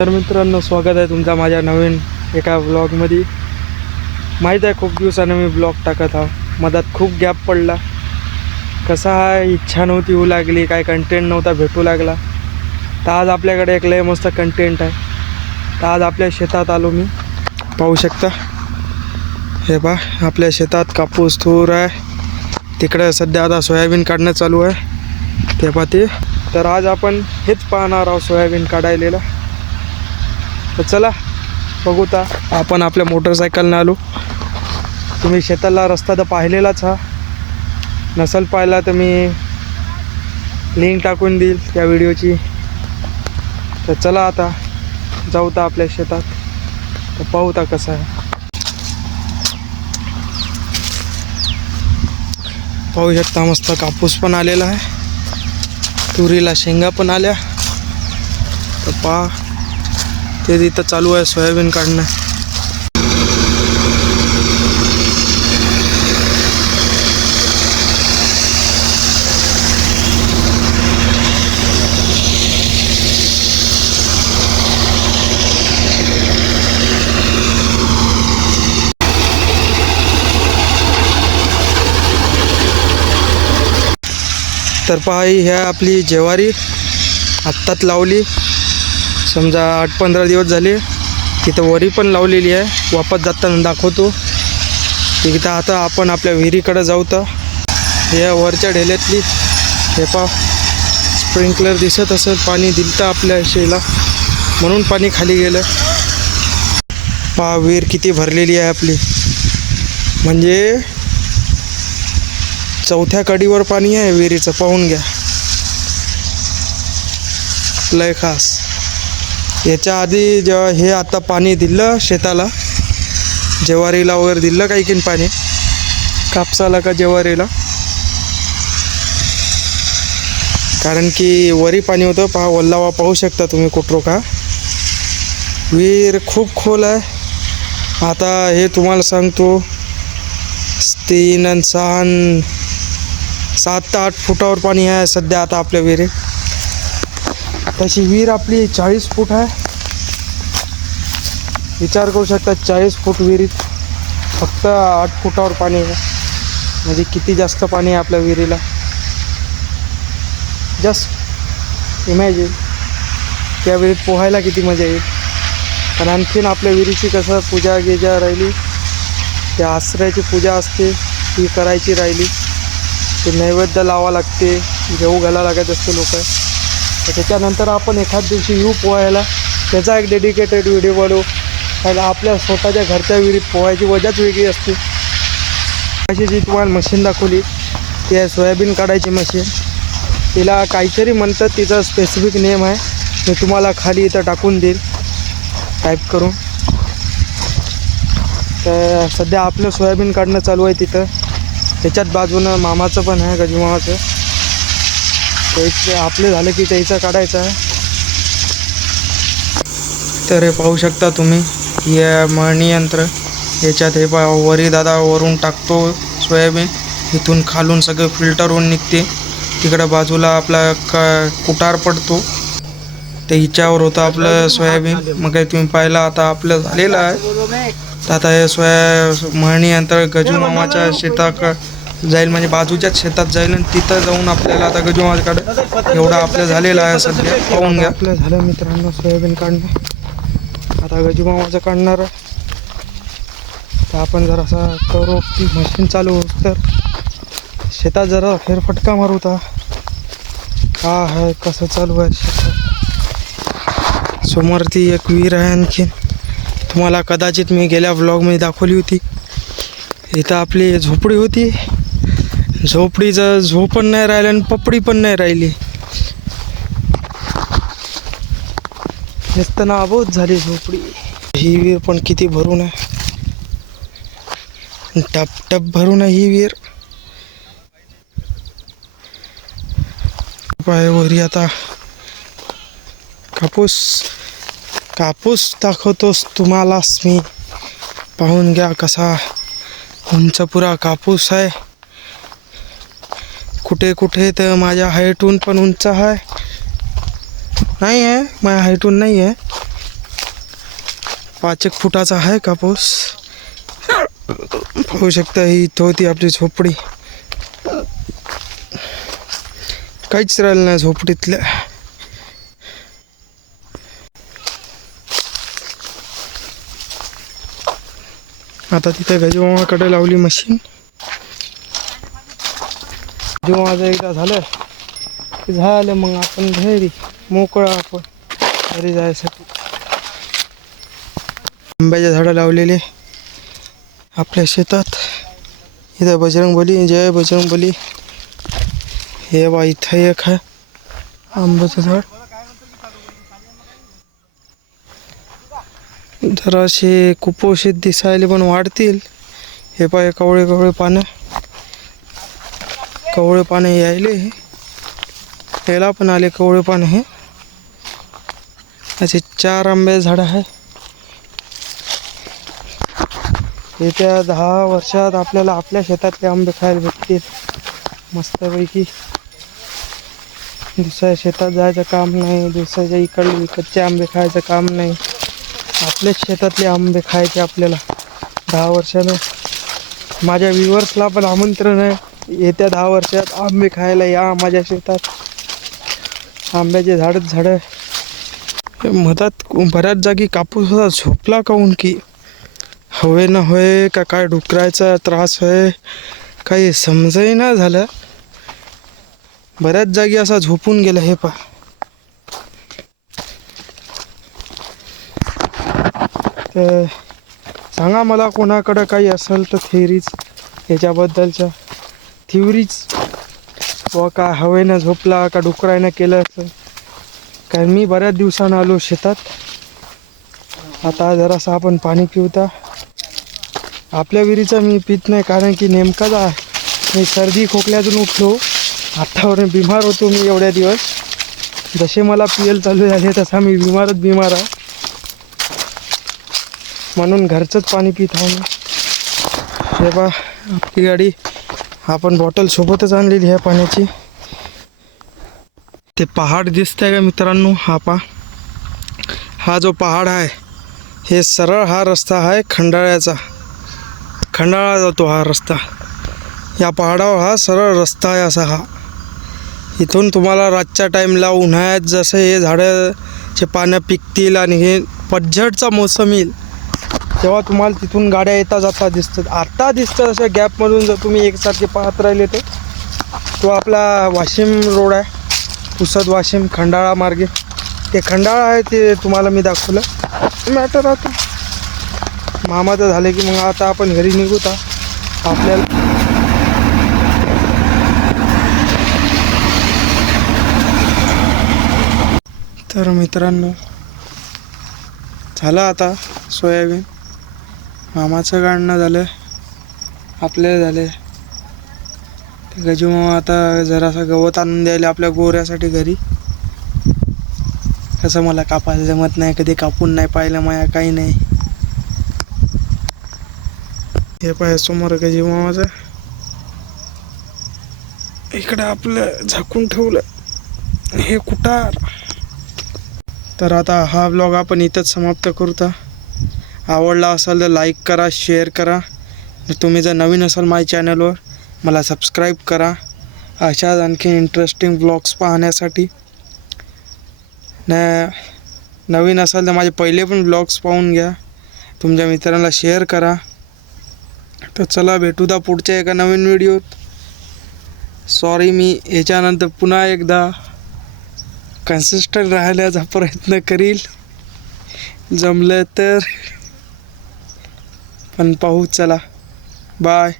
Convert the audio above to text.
तर मित्रांनो, स्वागत आहे तुमचा माझ्या नवीन एका व्लॉगमध्ये. माहीत आहे खूप दिवसानं मी ब्लॉग टाकत आहे. मधात खूप गॅप पडला. कसा आहे, इच्छा नव्हती होऊ लागली, काय कंटेंट नव्हता भेटू लागला. तर आज आपल्याकडे एक लय मस्त कंटेंट आहे. तर आज आपल्या शेतात आलो मी. पाहू शकता, हे पहा आपल्या शेतात कापूस तूर आहे. तिकडं सध्या आता सोयाबीन काढणं चालू आहे. ते पहा ते. तर आज आपण हेच पाहणार आहोत, सोयाबीन काढायलेलं. तर चला बघू. ता आपण आपल्या मोटरसायकलनं आलो. तुम्ही शेताला रस्ता तर पाहिलेलाच हा. नसल पाहिला तर मी लिंक टाकून देईल त्या व्हिडिओची. तर चला आता जाऊ ता आपल्या शेतात. तर पाहू ता कसं आहे. पाहू शकता, मस्त कापूस पण आलेला आहे, तुरीला शेंगा पण आल्या. तर पहा ते तिथं चालू आहे सोयाबीन काढणं. तर पहा, ही ह्या आपली ज्वारी आत्ताच लावली. समजा 8-15 दिवस झाले. तिथं वरी पण लावलेली आहे, वापस जाताना दाखवतो. तिथं आता आपण आपल्या विहिरीकडे जाऊ. तर या वरच्या ढेल्यातली हे पहा, स्प्रिंकलर दिसत असेल, पाणी दिलं आपल्या शेला म्हणून पाणी खाली गेलं. पहा विहीर किती भरलेली आहे आपली, म्हणजे 4थ्या कडीवर पाणी आहे विहिरीचं. पाहून घ्या, लय खास. याच्या आधी जेव्हा हे आता पाणी दिलं शेताला, ज्वारीला वगैरे दिलं काही की पाणी, कापसाला का ज्वारीला, कारण की वरी पाणी होतं. पहा वल्लावा पाहू शकता तुम्ही कुठरो का. विहीर खूप खोल आहे. आता हे तुम्हाला सांगतो, 3 आणि 6 7 ते 8 फुटावर पाणी आहे सध्या आता आपल्या विहिरीत. तशी विहीर आपली 40 फूट आहे. विचार करू शकता, 40 फूट विहिरीत फक्त 8 फुटावर पाणी आहे. म्हणजे किती जास्त पाणी आहे आपल्या विहिरीला. जस्ट इमॅजिन, त्या विहिरीत पोहायला किती मजा येईल. आणि आणखीन आपल्या विहिरीची कसं पूजा गिजा राहिली, त्या आश्रयाची पूजा असते ती करायची राहिली. ते नैवेद्य लावा लागते, जेवू घाला लागत असते लोक. तर त्याच्यानंतर आपण एखाद दिवशी येऊ पोहायला. त्याचा एक डेडिकेटेड व्हिडिओ बनवू. पहिला आपल्या स्वतःच्या घरच्या विहिरीत पोहायची मजाच वेगळी असते. अशी जी तुम्हाला मशीन दाखवली, ती आहे सोयाबीन काढायची मशीन. तिला काहीतरी म्हणतात, तिचा स्पेसिफिक नेम आहे. मी तुम्हाला खाली इथं टाकून देईल टाईप करून. तर सध्या आपलं सोयाबीन काढणं चालू आहे तिथं. त्याच्यात बाजूनं मामाचं पण आहे, गजू मामाचं. त्याचं आपले झालं की त्याचं काढायचं आहे. तर हे पाहू शकता तुम्ही, या मळणी यंत्र. याच्यात हे पहा, वरी दादा वरून टाकतो सोयाबीन, इथून खालून सगळं फिल्टर होऊन निघते. तिकडं बाजूला आपला कुटार पडतो, ते हिच्यावर होतं आपलं सोयाबीन. मग काही तुम्ही पाहिलं, आता आपलं झालेलं आहे. तर आता हे मळणी यंत्र गजू मामाच्या शेतात जाईल, म्हणजे बाजूच्याच शेतात जाईल. आणि तिथं जाऊन आपल्याला आता गजू मामाकडे एवढं आपलं झालेलं आहे सध्या. पाहून घ्या, आपलं झालं मित्रांनो सोयाबीन काढणं. आता गजू मामाचं काढणार आहे. तर आपण जरासा करू की मशीन चालू होत, तर शेतात जरा फेरफटका मारू. होता का आहे, कसं चालू आहे शेतात. समोर ती एक विहीर आहे. आणखीन तुम्हाला कदाचित मी गेल्या व्लॉगमध्ये दाखवली होती. इथं आपली झोपडी होती. झोपडीचं झोप पण नाही राहिलं आणि पपडी पण नाही राहिली. नुसतं नाबूद झाली झोपडी. ही विहीर पण किती भरून आहे, टप टप भरून आहे ही विहीर. वरी आता कापूस कापूस दाखवतोस तुम्हालाच मी. पाहून घ्या कसा उंच पुरा कापूस आहे. कुठे कुठे तर माझ्या हाईटहून पण उंच आहे. नाही आहे, माझ्या हाईटहून नाही आहे, 5 फुटाचा आहे कापूस. पाहू शकता ही इथं होती आपली झोपडी. काहीच राहिलं नाही झोपडीतल्या. आता तिथे गजमामाकडे लावली मशीन. जेव्हा एकदा झालं मग आपण घरी मोकळा आपण घरी जायसाठी. आंब्याचे झाडं लावलेले आपल्या शेतात. इथं बजरंगबली, जय बजरंगबली. हे बा इथं एक आहे आंब्याचं झाड. जराशे कुपोषित दिसायले पण वाढतील. हे पाय कवळे पानं यायले. याला पण आले कवळे पानं. हे असे 4 आंब्याचे झाड आहे. येत्या 10 वर्षात आपल्याला आपल्या शेतातले आंबे खायला भेटतील मस्तपैकी. दुसऱ्या शेतात जायचं काम नाही, दुसऱ्याच्या इकडले विकतचे आंबे खायचं काम नाही. आपल्याच शेतातले आंबे खायचे आपल्याला 10 वर्षानं. माझ्या व्ह्युअर्सला पण आमंत्रण आहे, येत्या 10 वर्षात आंबे खायला या माझ्या शेतात. आंब्याचे झाडं मधात बऱ्याच जागी कापूस होता. झोपला काहून की हवे ना होय का काय डुकरायचा त्रास होय काही समजही ना झालं. बऱ्याच जागी असा झोपून गेला. हे पा तर सांगा मला कोणाकडं काही असेल तर थेरीज याच्याबद्दलच्या थ्युरीज व का हवेनं झोपला का डुकरायनं केलं असं. कारण मी बऱ्याच दिवसानं आलो शेतात. आता जरासं आपण पाणी पिवता. आपल्या विहिरीचं मी पित नाही कारण की नेमकाच मी सर्दी खोकल्यातून उठलो. आतावर बिमार होतो मी एवढ्या दिवस. जसे मला PL चालू झाले तसा मी बिमार आहे. म्हणून घरचंच पाणी पित आहो मी. हे बा आपली गाडी आपण बॉटल सोबतच आणलेली आहे पाण्याची. ते पहाड दिसतंय का मित्रांनो? हा जो पहाड आहे हे सरळ हा रस्ता आहे खंडाळ्याचा. खंडाळा जातो हा रस्ता. या पहाडावर हा सरळ रस्ता आहे असा हा. इथून तुम्हाला रातच्या टाईमला उन्हाळ्यात जसं हे झाडाचे पानं पिकतील आणि हे पतझडचा मोसम येईल तेव्हा तुम्हाला तिथून गाड्या येता जाता दिसतात. आता दिसतात अशा गॅपमधून जर तुम्ही एकसारखे पाहत राहिले तर. तो आपला वाशिम रोड आहे, पुसद वाशिम खंडाळा मार्गे. ते खंडाळा आहे ते तुम्हाला मी दाखवलं. मॅटर आता मामाचं झालं की मग आता आपण घरी निघूत. आपल्याला तर मित्रांनो झालं आता सोयाबीन. मामाचं काढणं झालं, आपल्याला झालं. ते गजूमामा आता जरासं गवत आणून द्यायला आपल्या गोऱ्यासाठी घरी. कसं मला कापायला जमत नाही, कधी कापून नाही पाहिलं माया काही नाही. हे पाय समोर गजूमामाचं. इकडे आपलं झाकून ठेवलं हे कुटार. तर आता हा व्लॉग आपण इथंच समाप्त करूता. आवडला असेल तर लाईक करा, शेअर करा. तुम्ही जर नवीन असाल माझ्या चॅनलवर मला सबस्क्राईब करा अशाच आणखी इंटरेस्टिंग व्लॉग्स पाहण्यासाठी. नवीन असाल तर माझे पहिले पण व्लॉग्स पाहून घ्या. तुमच्या मित्रांना शेअर करा. तर चला भेटूदा पुढच्या एका नवीन व्हिडिओत. सॉरी मी याच्यानंतर पुन्हा एकदा कन्सिस्टंट राहण्याचा प्रयत्न करील जमलं तर. पण पाहू. चला बाय.